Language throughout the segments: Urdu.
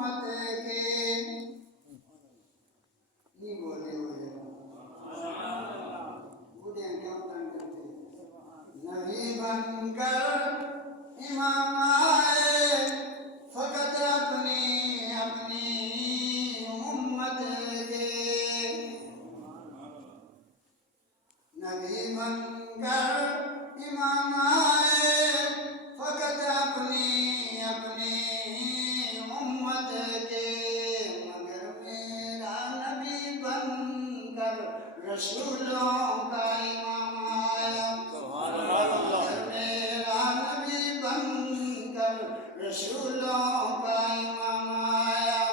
امت کے نہیں بولے ہوئے بوڑھے کیوں تنگ کرتے نبی بن کر امام آئے فقط اپنی امت کے نبی بن کر امام آئے فقط اپنی امت کے مگر میرا نبی بن کر رسولوں کا امام آیا مگر میرا نبی بن کر رسولوں کا امام آیا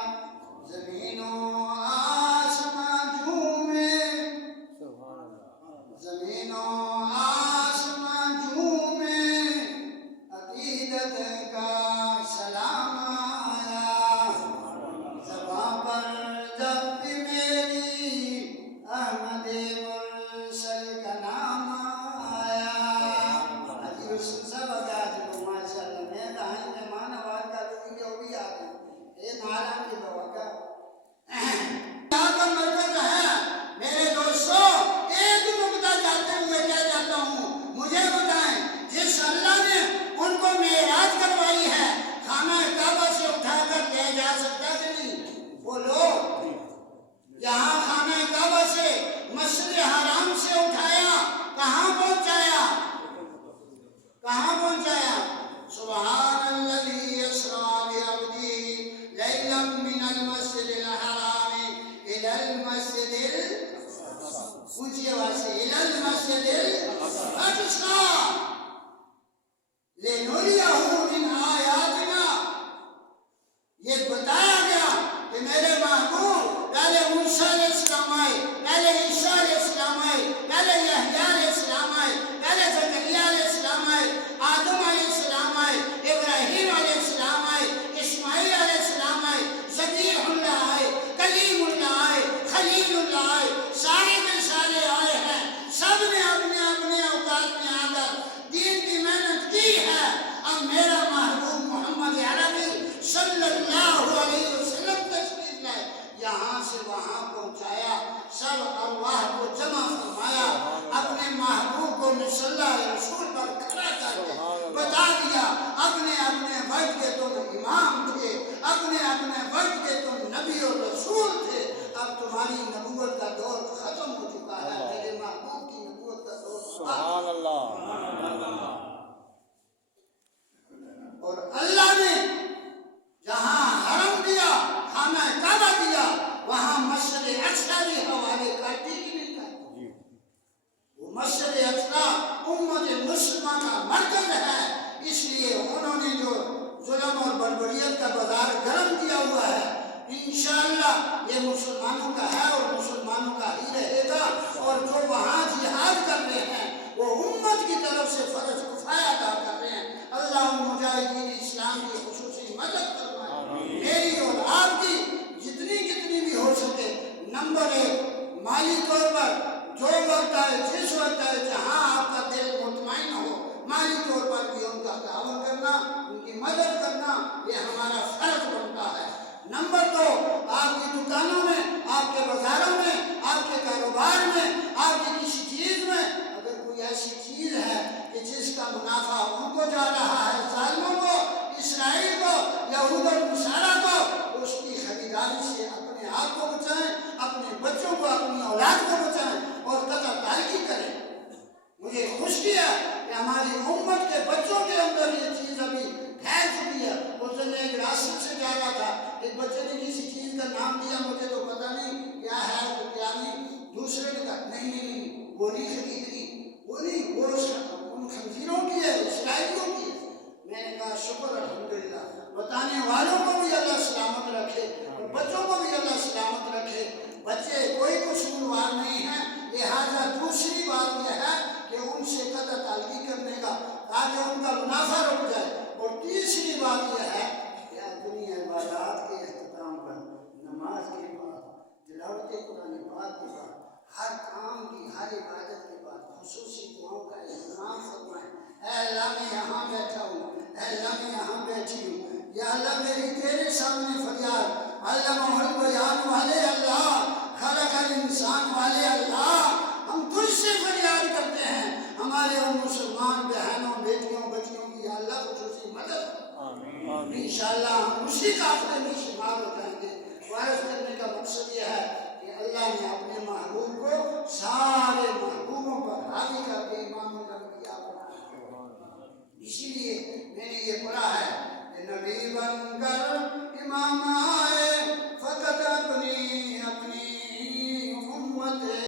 زمین و آسمان جھومے زمین و آسمان جھومے عقیدت کا سلام آیا زباں پر جب بھی میری احمد مرسل کا نام آیا حجی رسول صاحب آج کو ماشاء اللہ میں دہائیں مہمان آباد کا تو بھی بھی آتے ہیں یہ ناران کی بواقع یہاں کا مرکز ہے میرے دوستو ایک نقطہ جاتے ہوئے کیا جاتا ہوں مجھے بتائیں جس اللہ نے ان کو معراج کروائی ہے خانہ کعبہ سے اٹھا کر لے جا سکتا کہ نہیں بولو یہاں خانہ کعبہ سے مسجد حرام سے اٹھایا کہاں پہنچایا سبحان الذی اسریٰ بعبدہ لیلا من المسجد الحرام الی المسجد اونچی آواز سے الی المسجد الاقصی لنریہ من آیاتنا یہ بتایا گیا کہ میرے محبوب پہلے موسیٰ علیہ السلام آئے پہلے عیسیٰ علیہ السلام آئے پہلے یحییٰ علیہ السلام آئے پہلے زکریا علیہ السلام آئے آدم علیہ السلام آئے ابراہیم علیہ السلام آئے اسماعیل علیہ السلام آئے ذبیح اللہ آئے کلیم اللہ آئے خلیل اللہ آئے سارے کے سارے آئے ہیں سب نے اپنے اوقات میں آ کر دین کی محنت کی ہے اب میرا محبوب محمد عربی صلی اللہ علیہ وسلم تشریف لائے یہاں سے وہاں پہنچایا سب اللہ کو جمع فرمایا اپنے محبوب کو مصلی رسول پر کھڑا کر کے بتا دیا اپنے وقت کے تم امام تھے اپنے وقت کے تم نبی اور رسول تھے اب تمہاری نبوت کا دور ختم ہو چکا ہے میرے محبوب کی نبوت کا دور سبحان اللہ اور اللہ نے جہاں حرم دیا خانہ کعبہ دیا وہاں مسجد اقصی بھی حوالے کرتی کہ نہیں کرتی وہ مسجد اقصی امت مسلمہ کا مرکز ہے اس لیے انہوں نے جو ظلم اور بربریت کا بازار گرم کیا ہوا ہے انشاءاللہ یہ مسلمانوں کا ہے اور مسلمانوں کا ہی رہے گا اور جو وہاں جہاد کر رہے ہیں وہ امت کی طرف سے فرض کفایہ ادا کر رہے ہیں اللہ مجاہدین اسلام کی خصوصی مدد فرمائے میری اور آپ کی جتنی بھی ہو سکے نمبر 1 مالی طور پر جو وقت آئے جس وقت آئے جہاں آپ کا دل مطمئن ہو مالی طور پر بھی ان کا تعاون کرنا ان کی مدد کرنا یہ ہمارا فرض بنتا ہے نمبر 2 آپ کی دکانوں میں آپ کے بازاروں میں آپ کے کاروبار میں آپ کی کسی چیز میں اگر کوئی ایسی چیز ہے کہ جس کا منافع ان کو جا رہا ہے ظالموں کو اسرائیل کو یہود اور نصارہ کو اس کی خریداری سے اپنے آپ کو بچائیں اپنے بچوں کو اپنی اولاد کو بچائیں اور قطع تعلقی کریں مجھے خوشی ہے کہ ہماری امت کے بچوں کے اندر یہ چیز ابھی پھیل چکی ہے اس دن ایک راستے سے جا رہا تھا ایک بچے نے کسی چیز کا نام دیا مجھے تو پتہ نہیں کیا ہے تو کیا نہیں دوسرے نے کہا نہیں وہ نہیں خریدنی وہ نہیں وہ ان خنزیروں کی ہے اسرائیلیوں کی ہے میں نے کہا شکر الحمدللہ بتانے والوں کو بھی اللہ سلامت رکھے اور بچوں کو بھی اللہ سلامت رکھے بچے کوئی قصوروار نہیں ہیں لہٰذا دوسری بات یہ ہے کہ ان سے قطع تعلقی کرنے کا تاکہ ان کا منافع رک جائے اور تیسری بات یہ ہے کہ اپنی عبادات کے اختتام پر نماز کے بعد تلاوت قرآن پاک کے بعد ہر کام کی ہر عبادت کے بعد خصوصی دعاؤں کا اہتمام فرمائیں اے اللہ میں یہاں بیٹھا ہوں اے اللہ میں یہاں بیٹھی ہوں یا اللہ میری تیرے سامنے فریاد علمہ البیان والے اللہ، خلق الانسان والے اللہ، ہم تجھ سے فریاد کرتے ہیں ہمارے ان مسلمان بہنوں بیٹیوں بچیوں کی یا اللہ خصوصی مدد۔ انشاءاللہ ہم اسی قافلے میں شمار ہو جائیں گے۔ وعظ کرنے کا مقصد یہ ہے کہ اللہ نے اپنے محبوب کو سارے محبوبوں پر حاوی کر کے امام الانبیاء بنایا۔ اسی لیے میں نے یہ پڑھا ہے کہ نبی بن کر